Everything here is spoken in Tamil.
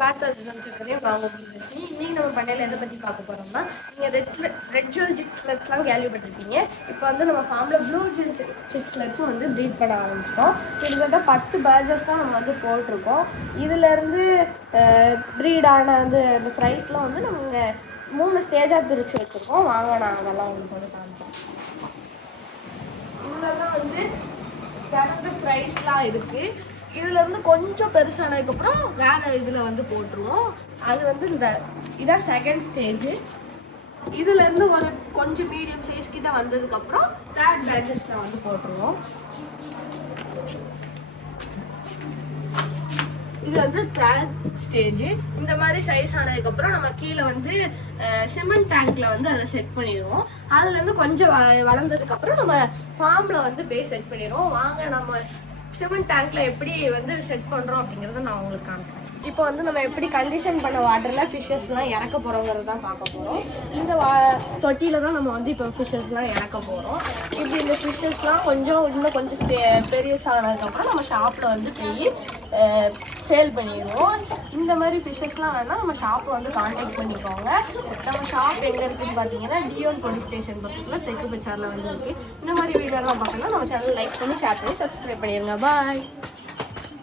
பேக் தெரியும் நான் உங்களுக்கு இன்னைக்கு நம்ம பண்ணையில் எதை பற்றி பார்க்க போகிறோம்னா நீங்கள் ரெட் ஜுவல் சிக்ஸ்லெட்ஸ்லாம் கேள்விப்பட்டிருப்பீங்க. இப்போ வந்து நம்ம ஃபார்மில் ப்ளூ ஜுவல் சிக்ஸ்லெட்ஸும் வந்து ப்ரீட் பண்ண ஆரம்பிச்சிட்டோம். கிட்டத்தட்ட 10 பேட்சஸ் தான் நம்ம வந்து போட்டிருக்கோம். இதுலேருந்து ப்ரீடான வந்து அந்த ப்ரைஸ்லாம் வந்து நம்ம 3 ஸ்டேஜாக பிரித்து வச்சுருக்கோம். வாங்க நான் அதெல்லாம் உங்களுக்கு வந்து காமிப்போம். இதெல்லாம் வந்து கரெக்டு ப்ரைஸ்லாம் இருக்குது. இதுலேருந்து கொஞ்சம் பெருசானதுக்கப்புறம் வேறு இதில் வந்து போட்டுருவோம். அது வந்து இதான் செகண்ட் ஸ்டேஜு. இதுலேருந்து ஒரு கொஞ்சம் மீடியம் சைஸ் கிட்ட வந்ததுக்கப்புறம் தேர்ட் பேட்சஸில் வந்து போட்டுருவோம். இது வந்து தேர்ட் ஸ்டேஜ். இந்த மாதிரி சைஸ் ஆனதுக்கப்புறம் நம்ம கீழே வந்து சிமெண்ட் டேங்க்ல வந்து அதை செட் பண்ணிடுவோம். அதுலேருந்து கொஞ்சம் வளர்ந்ததுக்கப்புறம் நம்ம ஃபார்மில் வந்து போய் செட் பண்ணிடுவோம். வாங்க நம்ம சிமெண்ட் டேங்க்ல எப்படி வந்து செட் பண்ணுறோம் அப்படிங்கிறத நான் உங்களுக்கு காமிக்கிறேன். இப்போ வந்து நம்ம எப்படி கண்டிஷன் பண்ண வாட்டரில் ஃபிஷ்ஷஸ்லாம் இறக்க போகிறோங்கிறது தான் பார்க்க போகிறோம். இந்த தொட்டியில் தான் நம்ம வந்து இப்போ ஃபிஷ்ஷஸ்லாம் இறக்க போகிறோம். இப்படி இந்த ஃபிஷ்ஷஸ்லாம் இன்னும் கொஞ்சம் பெரியசானதுக்கப்புறம் நம்ம ஷாப்பில் வந்து போய் சேல் பண்ணிடுவோம். இந்த மாதிரி ஃபிஷ்ஷஸ்லாம் வேணால் நம்ம ஷாப்பை வந்து கான்டாக்ட் பண்ணிக்கோங்க. நம்ம ஷாப் எங்கே இருக்குதுன்னு பார்த்தீங்கன்னா டியோன் போலீஸ் ஸ்டேஷன் பக்கத்தில் தெற்கு பச்சாரில் வந்து இருக்குது. இந்த மாதிரி வீடியோலாம் பார்த்தோன்னா நம்ம சேனல் லைக் பண்ணி ஷேர் பண்ணி சப்ஸ்கிரைப் பண்ணிடுங்க. பாய்.